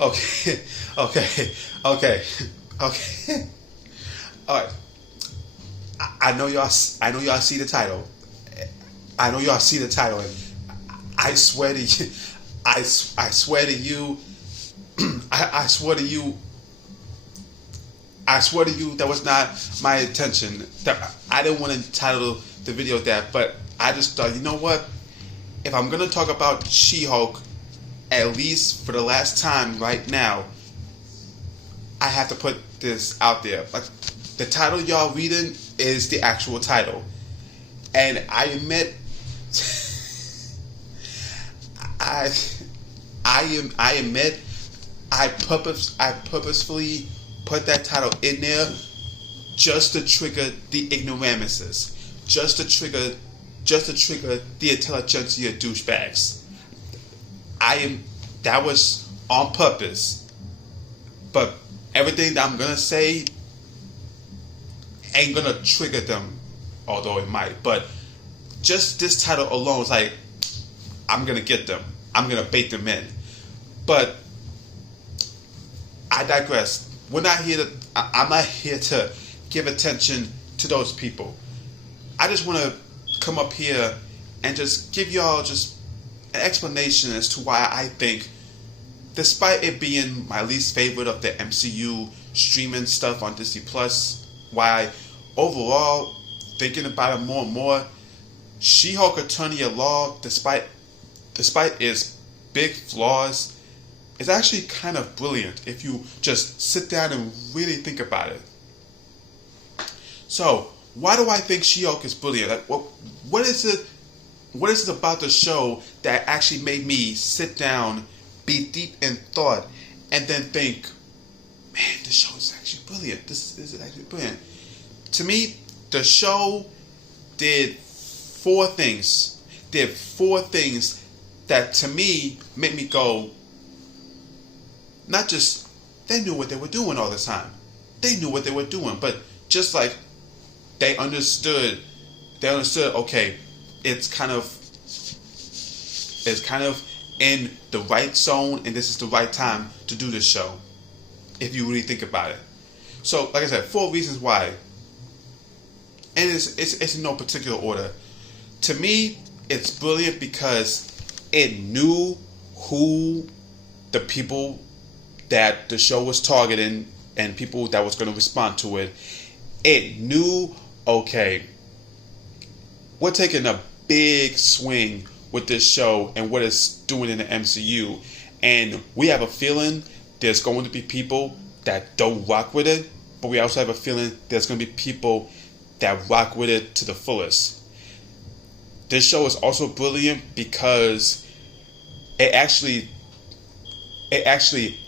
Okay, okay, okay, okay. All right. I know y'all. I know y'all see the title. I know y'all see the title, and I swear to you, I swear to you, I swear to you, I swear to you, that was not my intention. That I didn't want to title the video that, but I just thought, you know what? If I'm gonna talk about She-Hulk, at least for the last time right now, I have to put this out there. Like, the title y'all reading is the actual title, and I admit, I admit, I purposefully put that title in there just to trigger the ignoramuses, just to trigger the intelligentsia douchebags. That was on purpose, but everything that I'm gonna say ain't gonna trigger them, although it might. But just this title alone is like, I'm gonna get them. I'm gonna bait them in. But I digress. I'm not here to give attention to those people. I just want to come up here and just give y'all just an explanation as to why I think, despite it being my least favorite of the MCU streaming stuff on Disney Plus, why overall, thinking about it more and more, She-Hulk Attorney at Law, despite its big flaws, is actually kind of brilliant if you just sit down and really think about it. So, why do I think She-Hulk is brilliant? Like, what is it about the show that actually made me sit down, be deep in thought, and then think, man, this show is actually brilliant. This is actually brilliant. To me, the show did four things that to me made me go, not just they knew what they were doing all the time. They knew what they were doing, but just like they understood, okay, it's kind of in the right zone, and this is the right time to do this show, if you really think about it. So, like I said, 4 reasons why. And it's in no particular order. To me, it's brilliant because it knew who the people that the show was targeting and people that was going to respond to it. It knew, okay, we're taking a big swing with this show and what it's doing in the MCU, and we have a feeling there's going to be people that don't rock with it, but we also have a feeling there's going to be people that rock with it to the fullest. This show is also brilliant because it actually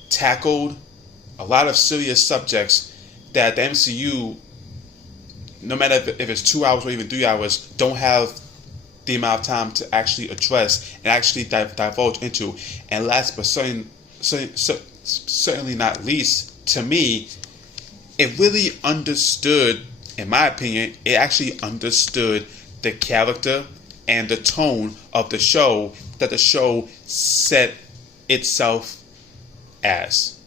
tackled a lot of serious subjects that the MCU, no matter if it's 2 hours or even 3 hours, don't have the amount of time to actually address and actually divulge into. And last but certainly not least, to me, it really understood, in my opinion, it actually understood the character and the tone of the show that the show set itself as.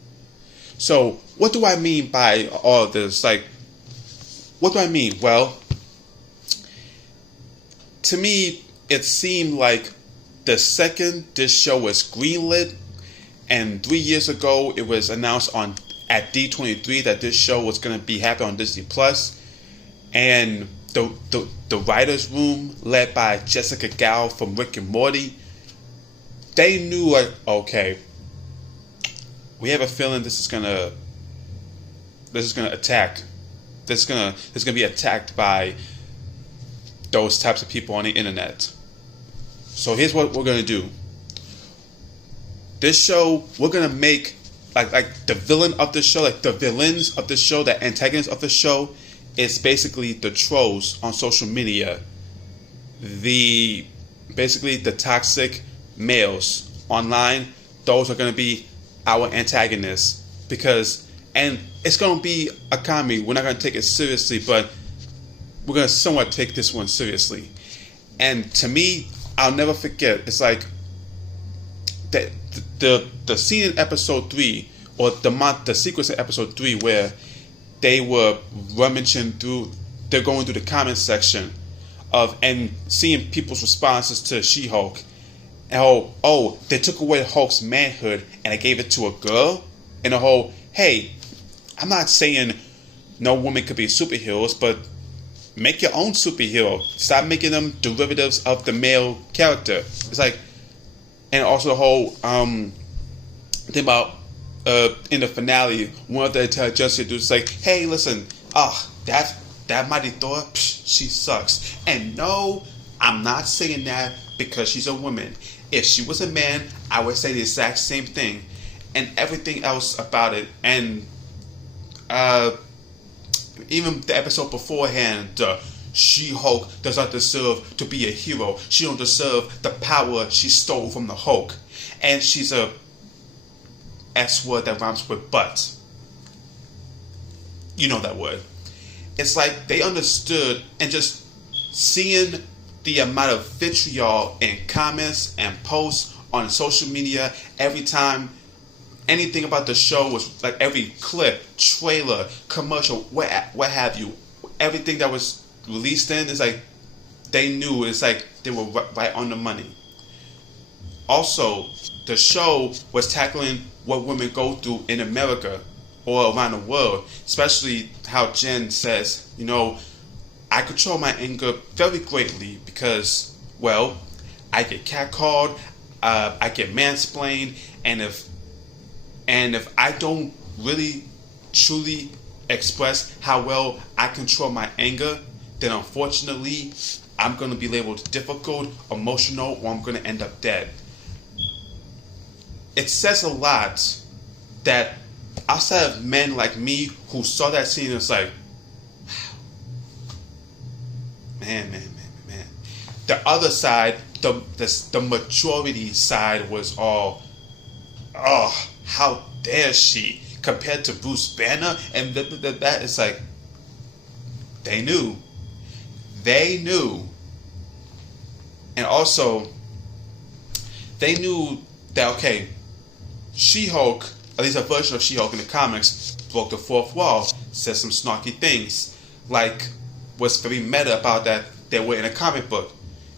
So, what do I mean by all of this? Like, what do I mean? Well, to me, it seemed like the second this show was greenlit, and 3 years ago it was announced at D23 that this show was going to be happening on Disney Plus, and the writers' room led by Jessica Gao from Rick and Morty, they knew, like, okay, we have a feeling this is gonna be attacked by those types of people on the internet. So here's what we're gonna do. This show, we're gonna make like the villain of the show, like the villains of the show, the antagonists of the show, is basically the trolls on social media. Basically the toxic males online, those are gonna be our antagonists, and it's gonna be a comedy. We're not gonna take it seriously, but we're gonna somewhat take this one seriously. And to me, I'll never forget. It's like that the scene in episode 3, or the sequence in episode 3 where they were rummaging through, they're going through the comment section and seeing people's responses to She-Hulk. And they took away Hulk's manhood and they gave it to a girl. And the whole, hey, I'm not saying no woman could be superheroes, but make your own superhero. Stop making them derivatives of the male character. It's like, and also the whole thing about in the finale, one of the Justice dudes like, hey, listen, that Mighty Thor, she sucks. And no, I'm not saying that because she's a woman. If she was a man, I would say the exact same thing. And everything else about it. And even the episode beforehand, She-Hulk does not deserve to be a hero. She don't deserve the power she stole from the Hulk. And she's a S word that rhymes with butt. You know that word. It's like they understood, and just seeing the amount of vitriol in comments and posts on social media every time anything about the show was, like every clip, trailer, commercial, what have you, everything that was released in, it's like they knew, it's like they were right on the money. Also, the show was tackling what women go through in America or around the world, especially how Jen says, you know, I control my anger very greatly because, well, I get catcalled, I get mansplained, and if I don't really truly express how well I control my anger, then unfortunately I'm going to be labeled difficult, emotional, or I'm going to end up dead. It says a lot that outside of men like me who saw that scene, it's like, man. The other side, the majority side was all, oh, how dare she, compared to Bruce Banner, and that is like, they knew, and also they knew that, okay, She-Hulk, at least a version of She-Hulk in the comics, broke the fourth wall, said some snarky things, like was very meta about that they were in a comic book.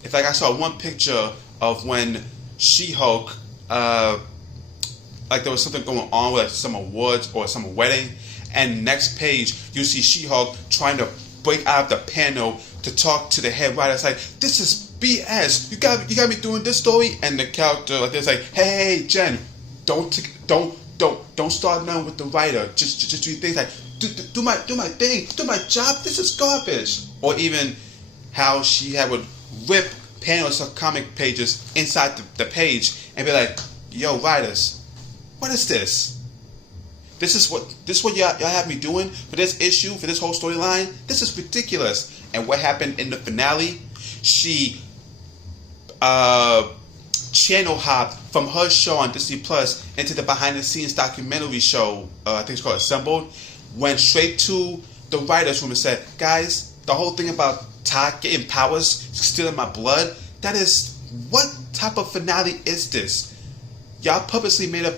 In fact, I saw one picture of when She-Hulk, like there was something going on with some awards or some wedding, and next page you see She-Hulk trying to break out of the panel to talk to the head writer. It's like, this is BS. You got me doing this story, and the character like this, like, hey Jen, don't start nothing with the writer. Just do things like do my thing, do my job. This is garbage. Or even how she would rip panels of comic pages inside the page and be like, yo writers, what is this? This is what y'all have me doing for this issue, for this whole storyline? This is ridiculous. And what happened in the finale? She channel hopped from her show on Disney Plus into the behind the scenes documentary show, I think it's called Assembled, went straight to the writer's room and said, guys, the whole thing about Todd getting powers, stealing my blood, that is, what type of finale is this? Y'all purposely made a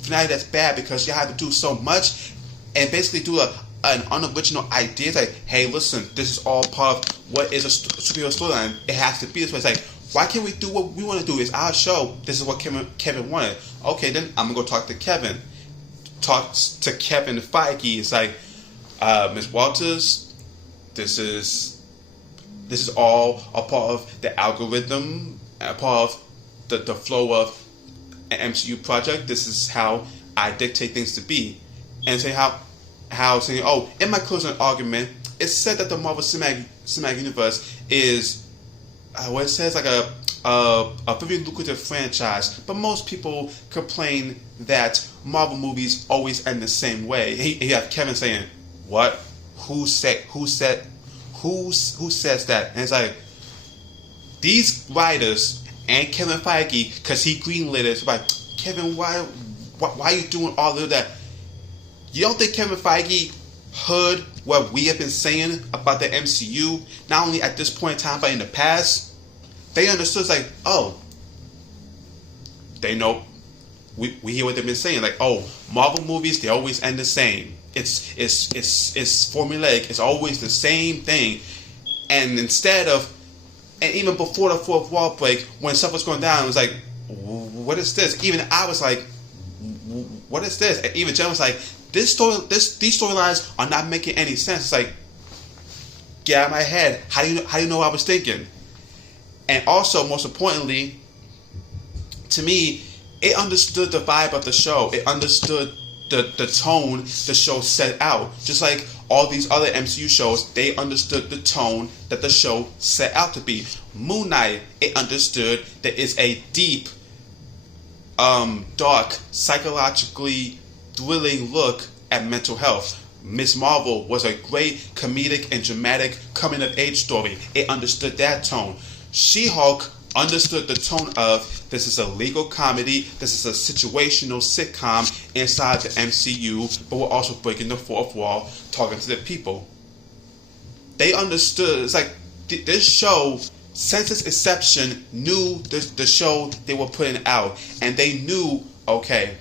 finale that's bad because y'all had to do so much and basically do an unoriginal idea. It's like, hey, listen, this is all part of what is a superhero storyline. It has to be this way. It's like, why can't we do what we want to do? It's our show. This is what Kevin wanted. Okay, then I'm going to go talk to Kevin. Talk to Kevin Feige. It's like, Ms. Walters, this is all a part of the algorithm, a part of the flow of an MCU project. This is how I dictate things to be. And say how saying, oh, in my closing argument, it's said that the Marvel Cinematic Universe is what it says, like a very lucrative franchise, but most people complain that Marvel movies always end the same way. You have Kevin saying, what? Who says that? And it's like, these writers and Kevin Feige, because he greenlit it, it's like, Kevin, why are you doing all of that? You don't think Kevin Feige heard what we have been saying about the MCU, not only at this point in time, but in the past? They understood, like, oh, they know we hear what they've been saying, like, oh, Marvel movies, they always end the same. It's formulaic. It's always the same thing. And and even before the fourth wall break, when stuff was going down, it was like, what is this? Even I was like, what is this? And even Jen was like, these storylines are not making any sense. It's like, get out of my head. How do you know what I was thinking? And also, most importantly, to me, it understood the vibe of the show. It understood the tone the show set out. Just like all these other MCU shows, they understood the tone that the show set out to be. Moon Knight, it understood that it's a deep, dark, psychologically thrilling look at mental health. Ms. Marvel was a great comedic and dramatic coming-of-age story. It understood that tone. She-Hulk understood the tone of, this is a legal comedy, this is a situational sitcom inside the MCU, but we're also breaking the fourth wall, talking to the people. They understood. It's like, this show, since its inception, knew the show they were putting out, and they knew, okay,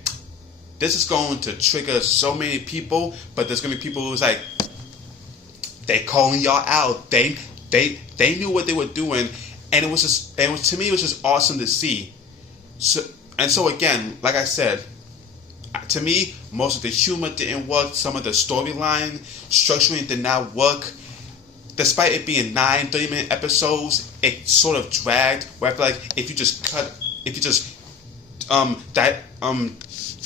this is going to trigger so many people, but there's going to be people who's like, they calling y'all out. They knew what they were doing, and to me, it was just awesome to see. So again, like I said, to me, most of the humor didn't work. Some of the storyline structuring did not work. Despite it being 9 30-minute episodes, it sort of dragged. Where I feel like if you just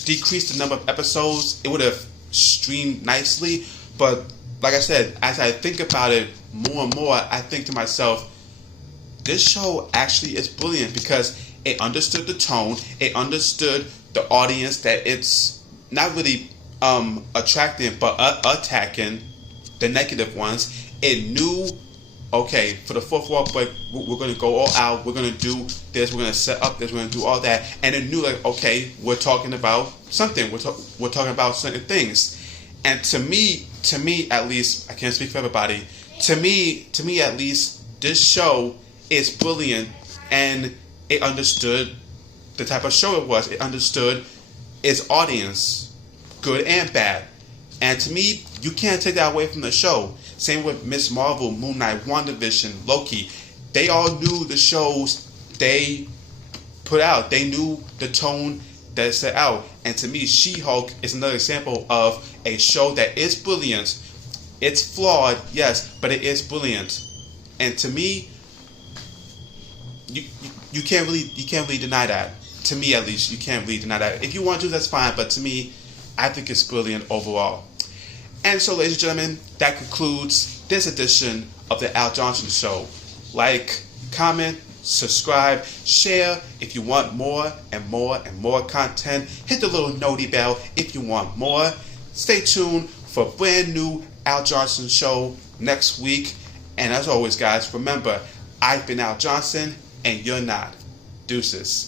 decrease the number of episodes, it would have streamed nicely. But like I said, as I think about it more and more, I think to myself, this show actually is brilliant because it understood the tone, it understood the audience that it's not really attracting but attacking the negative ones. It knew, okay, for the fourth wall break, we're going to go all out, we're going to do this, we're going to set up this, we're going to do all that. And it knew, like, okay, we're talking about something, we're talking about certain things. And to me at least, I can't speak for everybody, to me at least, this show is brilliant, and it understood the type of show it was. It understood its audience, good and bad. And to me, you can't take that away from the show. Same with Ms. Marvel, Moon Knight, WandaVision, Loki. They all knew the shows they put out. They knew the tone that it set out. And to me, She-Hulk is another example of a show that is brilliant. It's flawed, yes, but it is brilliant. And to me, you can't really deny that. To me, at least, you can't really deny that. If you want to, that's fine. But to me, I think it's brilliant overall. And so, ladies and gentlemen, that concludes this edition of the Al Johnson Show. Like, comment, subscribe, share if you want more and more and more content. Hit the little notey bell if you want more. Stay tuned for a brand new Al Johnson Show next week. And as always, guys, remember, I've been Al Johnson, and you're not. Deuces.